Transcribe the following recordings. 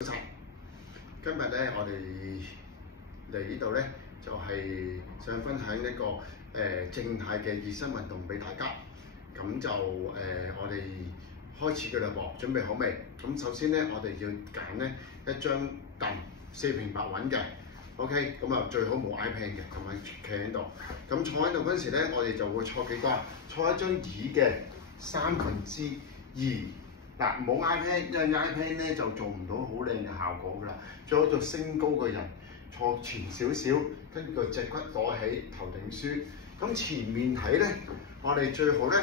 早晨，今日咧我哋嚟呢度咧就係想分享一個靜態嘅熱身運動俾大家。咁就我哋開始嘅啦噃，準備好未？咁首先咧我哋要揀咧一張凳，四平八穩嘅。OK， 咁啊最好冇 iPad 嘅，同埋企喺度。咁坐喺度嗰陣時咧，我哋就會坐幾多啊？坐喺張椅嘅2/3。嗱，冇 iPad，因為 iPad 咧就做唔到好靚嘅效果㗎啦。最好就升高個人，坐前少少，跟住個脊骨攞起，頭頂舒。咁前面睇咧，我哋最好咧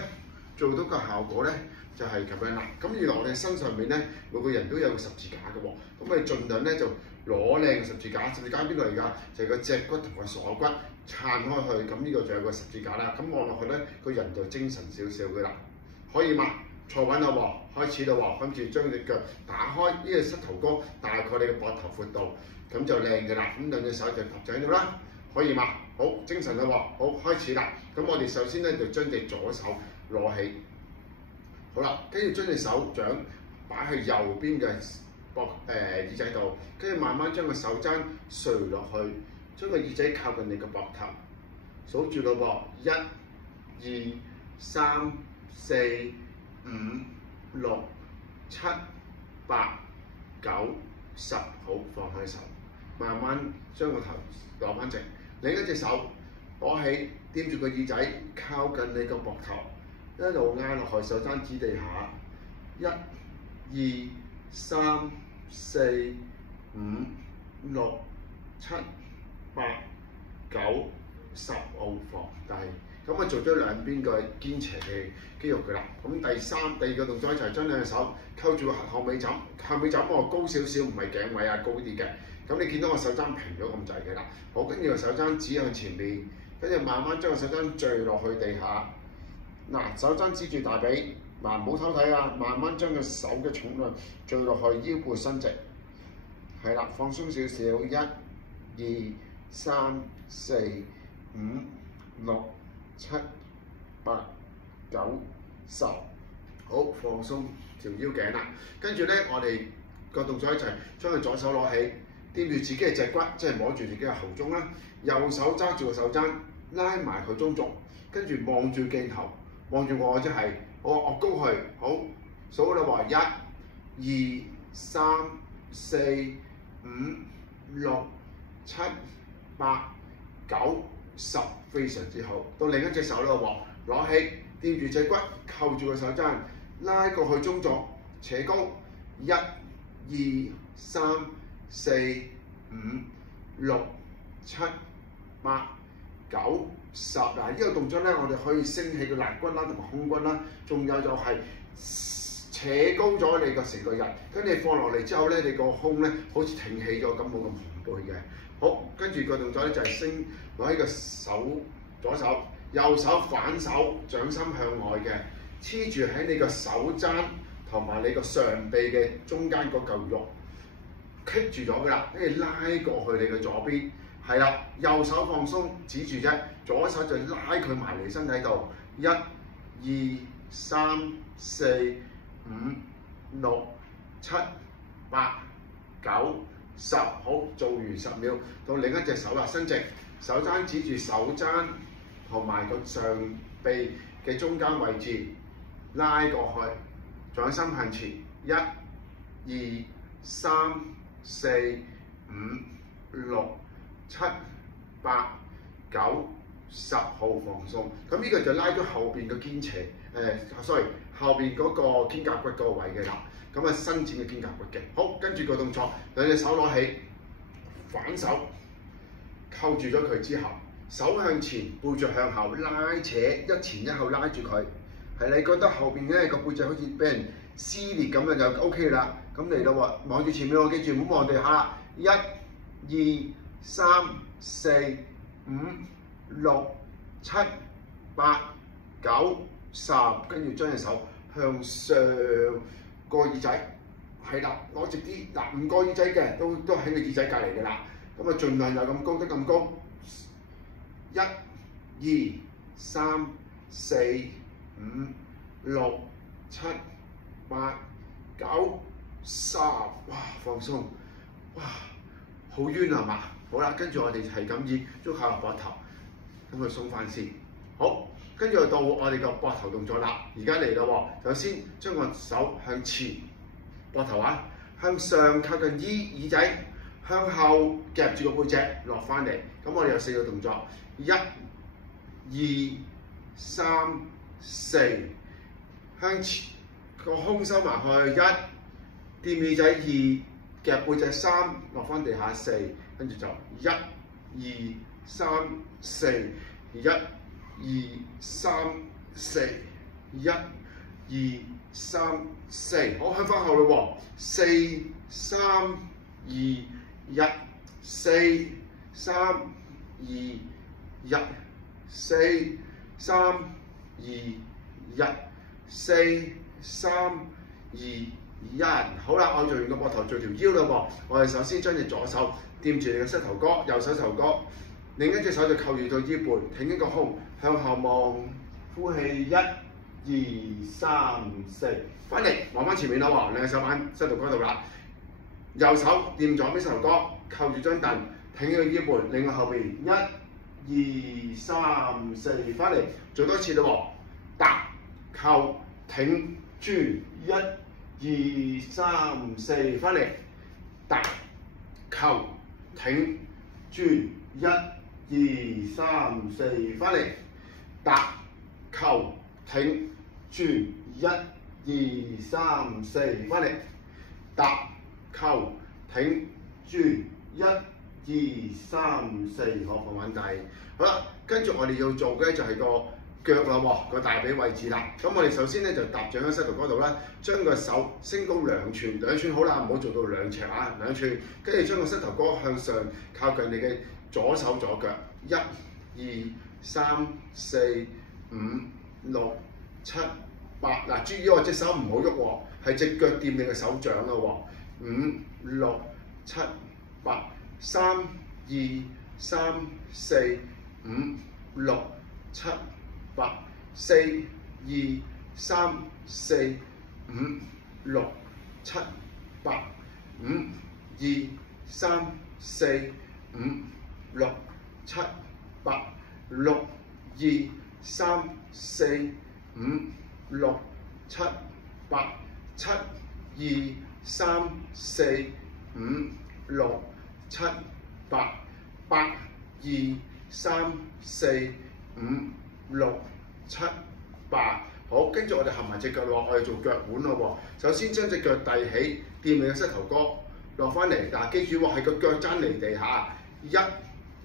做到個效果咧就係咁樣啦。咁原來我哋身上面咧每個人都有個十字架嘅喎，咁我哋盡量咧就攞靚十字架。十字架喺邊度嚟㗎？就係個脊骨同個鎖骨撐開去，咁呢個就有個十字架啦。咁望落去咧，個人就精神少少嘅啦。可以嘛？坐穩啦喎，開始啦喎，跟住將隻腳打開，呢個膝頭哥大概你嘅膊頭闊度，咁就靚嘅啦。咁兩隻手就搭喺度啦，可以嘛？好，精神啦喎，好，開始啦。咁我哋首先咧就將隻左手攞起，好啦，跟住將隻手掌擺去右邊嘅耳仔度，跟住慢慢將個手踭垂落去，將個耳仔靠近你個膊頭，數住咯噃，1、2、3、4、5、6、7、8、9、10，好，放開手，慢慢將個頭攞翻直，另一隻手攞起，掂住個耳仔，靠近你個膊頭，一路挨落去，手踭指地下，1、2、3、4、5、6、7、8、9、10，好，放低。咁我做咗兩邊嘅肩斜嘅肌肉㗎啦。咁第二個動作就係將兩隻手扣住個後尾枕，後尾枕我高少少，唔係頸位啊，高啲嘅。咁你見到我手踭平咗咁滯嘅啦。好，跟住個手踭指向前面，跟住慢慢將個手踭墜落去地下。嗱，手踭指住大髀，嗱唔好偷睇啊！慢慢將個手嘅重量墜落去，腰背伸直。係啦，放鬆少少，1、2、3、4、5、6、7、8、9、10，好，放鬆條腰頸啦。跟住咧，我哋個動作一齊將佢左手攞起，掂住自己嘅脊骨，即係摸住自己嘅後中啦。右手揸住個手踭，拉埋佢中軸，跟住望住鏡頭，望住我即係我高佢，好，數啦喎，1、2、3、4、5、6、7、8、9、10，非常之好。到另一隻手啦喎，攞起，掂住脊骨，扣住個手踭，拉過去中軸，扯高，1、2、3、4、5、6、7、8、9、10。嗱，呢個動作咧，我哋可以升起個肋骨啦，同埋胸骨啦，仲有就係扯高咗你個成個人，跟住放落嚟之後咧，你個胸咧好似挺起咗咁，冇咁紅背嘅。好，跟住個動作咧就係升攞起個手，左手、右手反手，掌心向外嘅，黐住喺你個手踭同埋你個上臂嘅中間嗰嚿肉，棘住咗㗎啦，跟住拉過去你嘅左邊，係啦，右手放鬆，指住啫，左手就拉佢埋嚟身體度，1、2、3、4、5、6、7、8、9、10，好，做完10秒，到另一隻手啦，伸直，手踭指住手踭同埋個上臂嘅中間位置，拉過去，掌心向前，1、2、3、4、5、6、7、8、9、10，好，放鬆。咁呢個就拉咗後邊嘅肩斜，後邊嗰個肩胛骨嗰個位嘅啦。咁啊伸展嘅肩胛骨嘅。好，跟住個動作，兩隻手攞起，反手扣住咗佢之後，手向前，背脊向後拉扯，一前一後拉住佢。係你覺得後邊咧個背脊好似俾人撕裂咁樣就 OK 啦。咁嚟咯喎，望住前面喎，記住唔好望地下。1、2、3、4、5、6、7、8、9、10，跟住將隻手向上個耳仔，係啦，攞直啲。嗱，唔過耳仔嘅都喺個耳仔隔離嘅啦。咁啊，盡量有咁高得咁高。1、2、3、4、5、6、7、8、9、3，哇放鬆，哇好冤係嘛？好啦，跟住我哋係咁以喐下個膊頭，咁佢鬆翻先。好，跟住到我哋個膊頭動作啦。而家嚟啦喎，首先將個手向前，膊頭啊向上靠近耳仔，向後夾住個背脊落翻嚟。咁我哋有4個動作，1、2、3、4，向前個胸收埋去，1掂耳仔2，夾背脊3，落翻地下4，跟住就1、2、3、4， 1、2、3、4， 1、2、3、4，好向翻後咯喎，4、3、2、1、4、3、2、1、4、3、2、1、4、3、2、1，好啦，我做完個膊頭，做條腰啦喎。我哋首先將隻左手掂住你嘅膝頭哥，右手膝頭哥，另一隻手就扣住到腰背，挺起個胸，向後望，呼氣1、2、3、4，翻嚟望翻前面啦喎，兩隻手板膝頭哥度啦，右手掂左邊膝頭哥，扣住張凳，挺起個腰背，另外後邊1、2、3、4，翻嚟做多次啦喎，搭、扣、挺、轉1、2、3、4，翻嚟搭、扣、挺、轉1、2、3、4，翻嚟搭、扣、挺、轉1、2、3、4，翻嚟搭、扣、挺、轉1、2、3、4，好放穩底。好啦，跟住我哋要做嘅就係個腳啦喎，個大髀位置啦。咁我哋首先咧就搭掌喺膝頭哥度啦，將個手升高2寸，2寸好啦，唔好做到2尺啊，2寸。跟住將個膝頭哥向上靠近你嘅左手左腳，1、2、3、4、5、6、7、8。嗱，注意我隻手唔好喐喎，係隻腳掂你嘅手掌啦喎。5、6、7、8、3、2、3、4、5、6、7、8、4、2、3、4、5、6、7、8、5、2、3、4、5、6、7、8、6、2、3、4、5、6、7、8、7、2、3、4、5、6、7、8、8、2、3、4、5、6、7、8，好，跟住我哋合埋隻腳落，我哋做腳腕咯喎。首先將隻腳遞起，掂你嘅膝頭哥，落翻嚟。嗱，記住喎，係個腳踭離地下。1、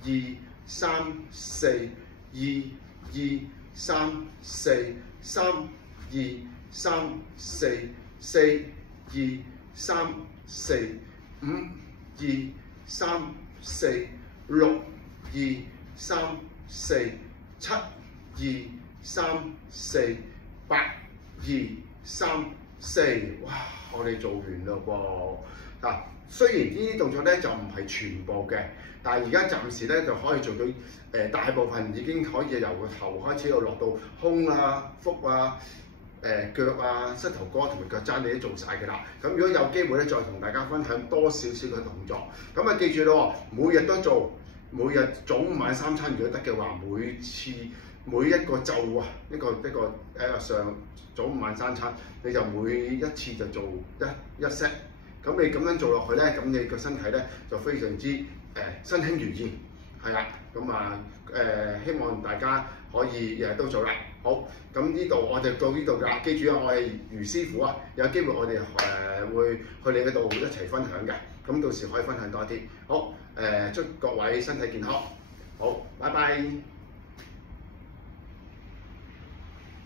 2、3、4、2、2、3、4、3、2、3、4、4、2、3、4、5、2、3、4、6、2、3、4、7、2、3、4、8、2、3、4，哇！我哋做完啦喎。嗱，雖然呢啲動作咧就唔係全部嘅，但係而家暫時咧就可以做到大部分已經可以由個頭開始到落到胸啊、腹啊、腳啊、膝頭哥同埋腳踭，你都做晒嘅啦。咁如果有機會咧，再同大家分享多少少嘅動作。咁啊，記住咯，每日都做，每日早午晚3餐，如果得嘅話，每一個晝啊，一個上早午晚3餐，你就每一次就做一 set。咁你咁樣做落去咧，咁你個身體咧就非常之身輕如燕，係啦。咁啊希望大家可以日日都做啦。好，咁呢度我哋到呢度㗎啦。記住啊，我係余師傅啊，有機會我哋會去你嗰度一齊分享嘅。咁到時可以分享多啲。好，祝各位身體健康。好，拜拜。